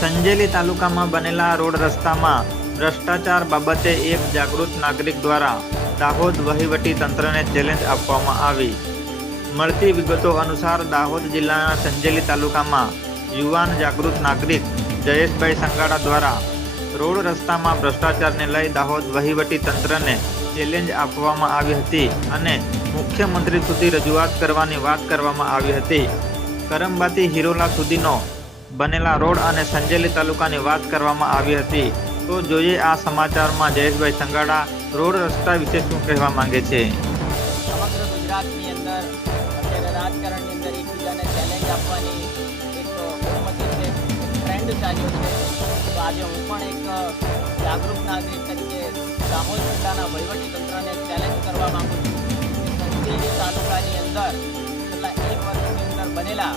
સંજેલી તાલુકામાં બનેલા રોડ રસ્તામાં ભ્રષ્ટાચાર બાબતે એક જાગૃત નાગરિક દ્વારા દાહોદ વહીવટી તંત્રને ચેલેન્જ આપવામાં આવી. મળતી વિગતો અનુસાર દાહોદ જિલ્લાના સંજેલી તાલુકામાં યુવાન જાગૃત નાગરિક જયેશભાઈ સંગાડા દ્વારા રોડ રસ્તામાં ભ્રષ્ટાચારને લઈ દાહોદ વહીવટી તંત્રને ચેલેન્જ આપવામાં આવી હતી અને મુખ્યમંત્રી સુધી રજૂઆત કરવાની વાત કરવામાં આવી હતી. કરમબાથી હિરોલા સુધીનો બનેલા રોડ અને સંજેલી તાલુકાની વાત કરવામાં આવી હતી. તો જોઈએ આ સમાચારમાં જયેશભાઈ સંગાડા, રોડ રસ્તા વિશે શું કહેવા માંગે છે? સમગ્ર ગુજરાતની અંદર અત્યારે રાજકારણની અંદર એકબીજાને ચેલેન્જ આપવાની એક ટ્રેન્ડ ચાલ્યો છે. તો આજે હું પણ એક જાગૃત નાગરિક તરીકે દાહોદ જિલ્લાના વહીવટીતંત્રને ચેલેન્જ કરવા માગું છું. સંજેલી તાલુકાની અંદર છેલ્લા એક વર્ષની અંદર બનેલા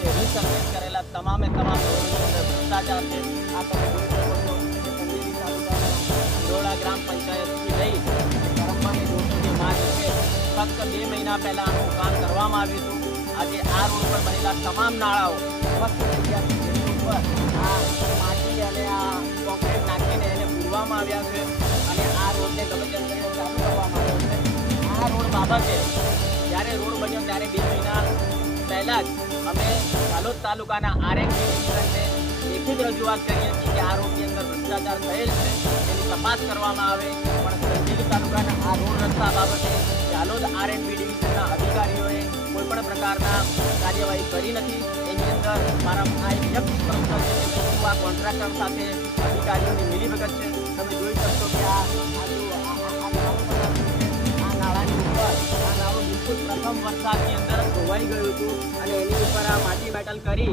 જે રીસર્વેસ કરેલા તમામે તમામ ભ્રષ્ટાચાર રોડા ગ્રામ પંચાયતથી લઈ માર્ગ છે ફક્ત બે મહિના પહેલાં આનું કામ કરવામાં આવ્યું આજે આ રોડ પર બનેલા તમામ નાળાઓ ફક્ત આ માટી અને આ કોન્ક્રીટ નાખીને એને પૂરવામાં આવ્યા છે અને આ રોડને ગમે આ રોડ બાબતે જ્યારે રોડ બન્યો ત્યારે બે મહિના પહેલાં જ અમે હાલોદ તાલુકાના આરએનબી ડિવિઝનને લેખિત રજૂઆત કરી હતી કે આ રોડની અંદર ભ્રષ્ટાચાર થયેલ છે, તેની તપાસ કરવામાં આવે. પણ સંજેલી તાલુકાના આ રોડ રસ્તા બાબતે હાલોદ આરએનબી ડિવિઝનના અધિકારીઓએ કોઈ પણ પ્રકારના કાર્યવાહી કરી નથી. એની અંદર મારા આ એક આ કોન્ટ્રાક્ટર સાથે અધિકારીઓની મિલીભગત છે. તમે જોઈ શકશો કે. આ નાળાની ઉપર આ નાળું બિલકુલ પ્રથમ વરસાદની અંદર ધોવાઈ ગયું હતું અને એની ઉપર બેટલ કરી.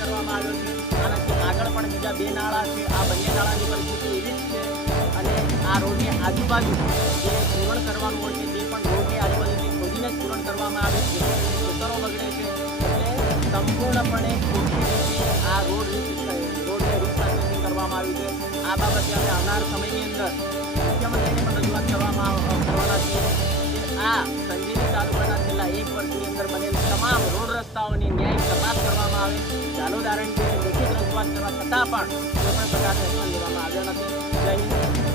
કરવામાં આવ્યો છે. આનાથી આગળ પણ બીજા બે નાળા છે. આ બંને નાળાની પરિસ્થિતિ એવી જ છે. અને આ રોડની આજુબાજુ જે પૂરણ કરવાનું હોય છે, તે પણ રોડની આજુબાજુથી ખોદીને જ પૂરણ કરવામાં આવે છે. ખેતરો બગડે છે. એટલે સંપૂર્ણપણે આ રોડ રોડને રીસર્ફેસિંગ કરવામાં આવ્યું છે. આ બાબતે અમે આવનાર સમયની અંદર મુખ્યમંત્રીને પણ રજૂઆત કરવામાં રજૂઆત કરવા છતાં પણ કોઈ પણ પ્રકારનો એક્શન લેવામાં આવ્યો નથી. જય હિન્દ.